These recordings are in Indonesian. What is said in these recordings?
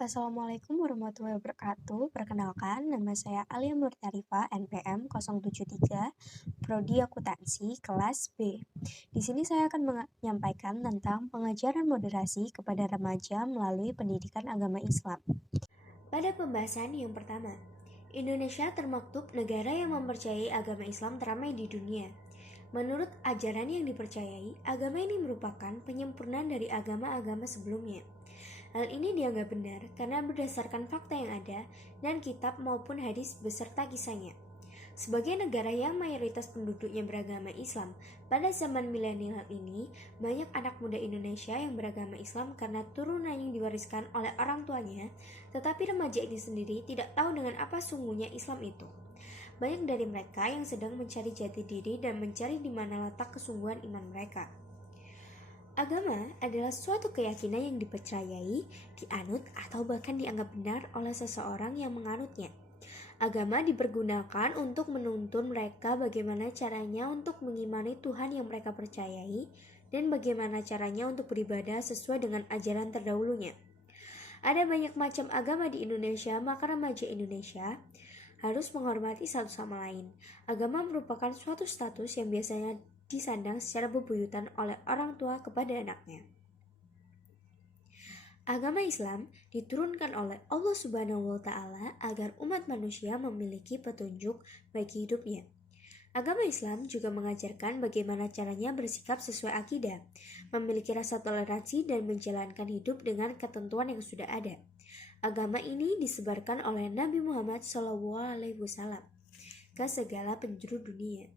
Assalamualaikum warahmatullahi wabarakatuh. Perkenalkan, nama saya Alia Murtarifa, NPM 073, Prodi Akuntansi, kelas B. Di sini saya akan menyampaikan tentang pengajaran moderasi kepada remaja melalui pendidikan agama Islam. Pada pembahasan yang pertama, Indonesia termaktub negara yang mempercayai agama Islam teramai di dunia. Menurut ajaran yang dipercayai, agama ini merupakan penyempurnaan dari agama-agama sebelumnya. Hal ini dianggap benar karena berdasarkan fakta yang ada dan kitab maupun hadis beserta kisahnya. Sebagai negara yang mayoritas penduduknya beragama Islam, pada zaman milenial ini, banyak anak muda Indonesia yang beragama Islam karena turunan yang diwariskan oleh orang tuanya, tetapi remaja ini sendiri tidak tahu dengan apa sungguhnya Islam itu. Banyak dari mereka yang sedang mencari jati diri dan mencari di mana letak kesungguhan iman mereka. Agama adalah suatu keyakinan yang dipercayai, dianut, atau bahkan dianggap benar oleh seseorang yang menganutnya. Agama dipergunakan untuk menuntun mereka bagaimana caranya untuk mengimani Tuhan yang mereka percayai dan bagaimana caranya untuk beribadah sesuai dengan ajaran terdahulunya. Ada banyak macam agama di Indonesia, maka remaja Indonesia harus menghormati satu sama lain. Agama merupakan suatu status yang biasanya disandang secara bebuyutan oleh orang tua kepada anaknya. Agama Islam diturunkan oleh Allah Subhanahu wa Ta'ala agar umat manusia memiliki petunjuk bagi hidupnya. Agama Islam juga mengajarkan bagaimana caranya bersikap sesuai akidah, memiliki rasa toleransi dan menjalankan hidup dengan ketentuan yang sudah ada. Agama ini disebarkan oleh Nabi Muhammad SAW ke segala penjuru dunia.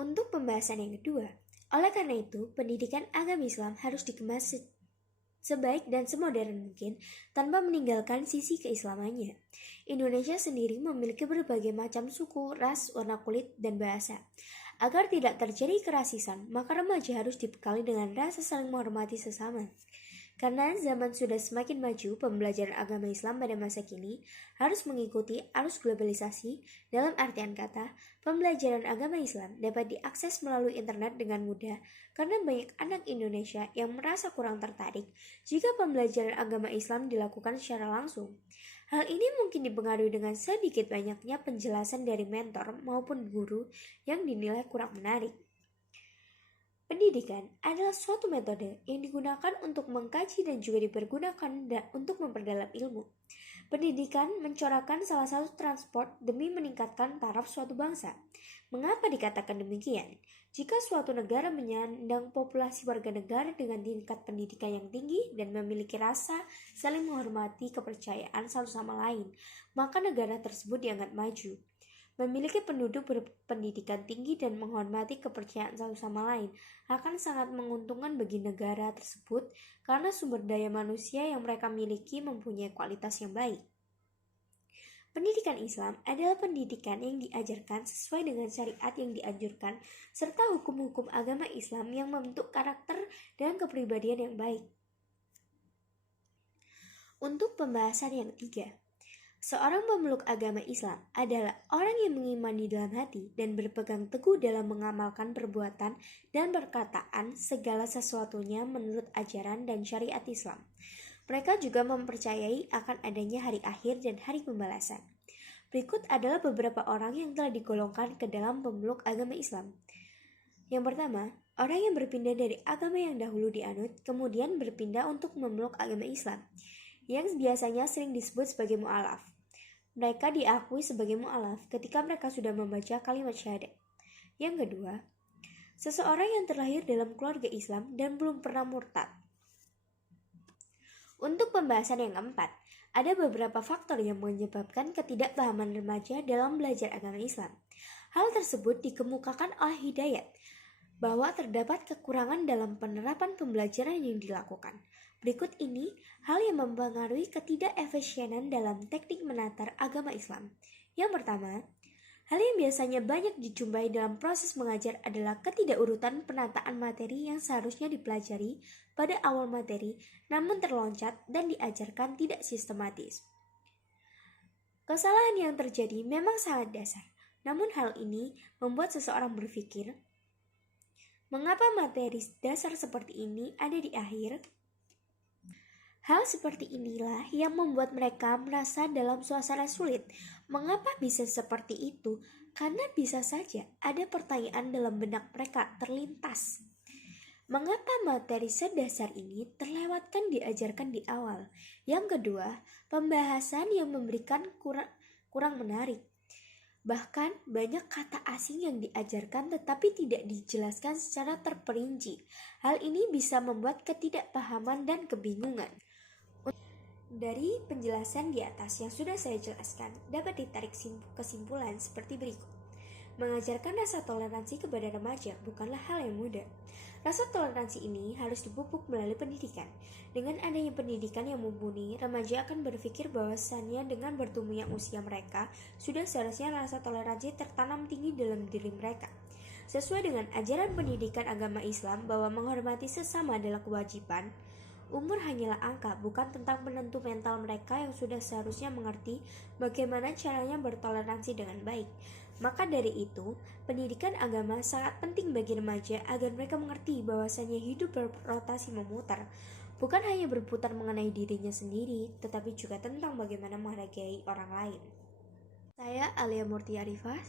Untuk pembahasan yang kedua, oleh karena itu, pendidikan agama Islam harus dikemas sebaik dan semodern mungkin tanpa meninggalkan sisi keislamannya. Indonesia sendiri memiliki berbagai macam suku, ras, warna kulit, dan bahasa. Agar tidak terjadi kerasisan, maka remaja harus dibekali dengan rasa saling menghormati sesama. Karena zaman sudah semakin maju, pembelajaran agama Islam pada masa kini harus mengikuti arus globalisasi. Dalam artian kata, pembelajaran agama Islam dapat diakses melalui internet dengan mudah karena banyak anak Indonesia yang merasa kurang tertarik jika pembelajaran agama Islam dilakukan secara langsung. Hal ini mungkin dipengaruhi dengan sedikit banyaknya penjelasan dari mentor maupun guru yang dinilai kurang menarik. Pendidikan adalah suatu metode yang digunakan untuk mengkaji dan juga dipergunakan untuk memperdalam ilmu. Pendidikan mencorahkan salah satu transport demi meningkatkan taraf suatu bangsa. Mengapa dikatakan demikian? Jika suatu negara menyandang populasi warga negara dengan tingkat pendidikan yang tinggi dan memiliki rasa saling menghormati kepercayaan satu sama lain, maka negara tersebut dianggap maju. Memiliki penduduk berpendidikan tinggi dan menghormati kepercayaan satu sama lain akan sangat menguntungkan bagi negara tersebut karena sumber daya manusia yang mereka miliki mempunyai kualitas yang baik. Pendidikan Islam adalah pendidikan yang diajarkan sesuai dengan syariat yang dianjurkan serta hukum-hukum agama Islam yang membentuk karakter dan kepribadian yang baik. Untuk pembahasan yang ketiga, seorang pemeluk agama Islam adalah orang yang mengimani dalam hati dan berpegang teguh dalam mengamalkan perbuatan dan perkataan segala sesuatunya menurut ajaran dan syariat Islam. Mereka juga mempercayai akan adanya hari akhir dan hari pembalasan. Berikut adalah beberapa orang yang telah digolongkan ke dalam pemeluk agama Islam. Yang pertama, orang yang berpindah dari agama yang dahulu dianut, kemudian berpindah untuk memeluk agama Islam, yang biasanya sering disebut sebagai mu'alaf. Mereka diakui sebagai mu'alaf ketika mereka sudah membaca kalimat syahadat. Yang kedua, seseorang yang terlahir dalam keluarga Islam dan belum pernah murtad. Untuk pembahasan yang keempat, ada beberapa faktor yang menyebabkan ketidakpahaman remaja dalam belajar agama Islam. Hal tersebut dikemukakan oleh Hidayat, bahwa terdapat kekurangan dalam penerapan pembelajaran yang dilakukan. Berikut ini hal yang mempengaruhi ketidakefisienan dalam teknik menatar agama Islam. Yang pertama, hal yang biasanya banyak dijumpai dalam proses mengajar adalah ketidakurutan penataan materi yang seharusnya dipelajari pada awal materi, namun terloncat dan diajarkan tidak sistematis. Kesalahan yang terjadi memang sangat dasar, namun hal ini membuat seseorang berpikir, mengapa materi dasar seperti ini ada di akhir? Hal seperti inilah yang membuat mereka merasa dalam suasana sulit. Mengapa bisa seperti itu? Karena bisa saja ada pertanyaan dalam benak mereka terlintas. Mengapa materi sedasar ini terlewatkan diajarkan di awal? Yang kedua, pembahasan yang memberikan kurang menarik. Bahkan banyak kata asing yang diajarkan tetapi tidak dijelaskan secara terperinci. Hal ini bisa membuat ketidakpahaman dan kebingungan. Dari penjelasan di atas yang sudah saya jelaskan, dapat ditarik kesimpulan seperti berikut. Mengajarkan rasa toleransi kepada remaja bukanlah hal yang mudah. Rasa toleransi ini harus dipupuk melalui pendidikan. Dengan adanya pendidikan yang mumpuni, remaja akan berpikir bahwasannya dengan bertumbuhnya usia mereka, sudah seharusnya rasa toleransi tertanam tinggi dalam diri mereka. Sesuai dengan ajaran pendidikan agama Islam bahwa menghormati sesama adalah kewajiban, umur hanyalah angka, bukan tentang penentu mental mereka yang sudah seharusnya mengerti bagaimana caranya bertoleransi dengan baik. Maka dari itu, pendidikan agama sangat penting bagi remaja agar mereka mengerti bahwasannya hidup berrotasi memutar, bukan hanya berputar mengenai dirinya sendiri, tetapi juga tentang bagaimana menghargai orang lain. Saya Alia Murti Arifah,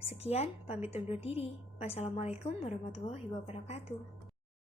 sekian pamit undur diri. Wassalamualaikum warahmatullahi wabarakatuh.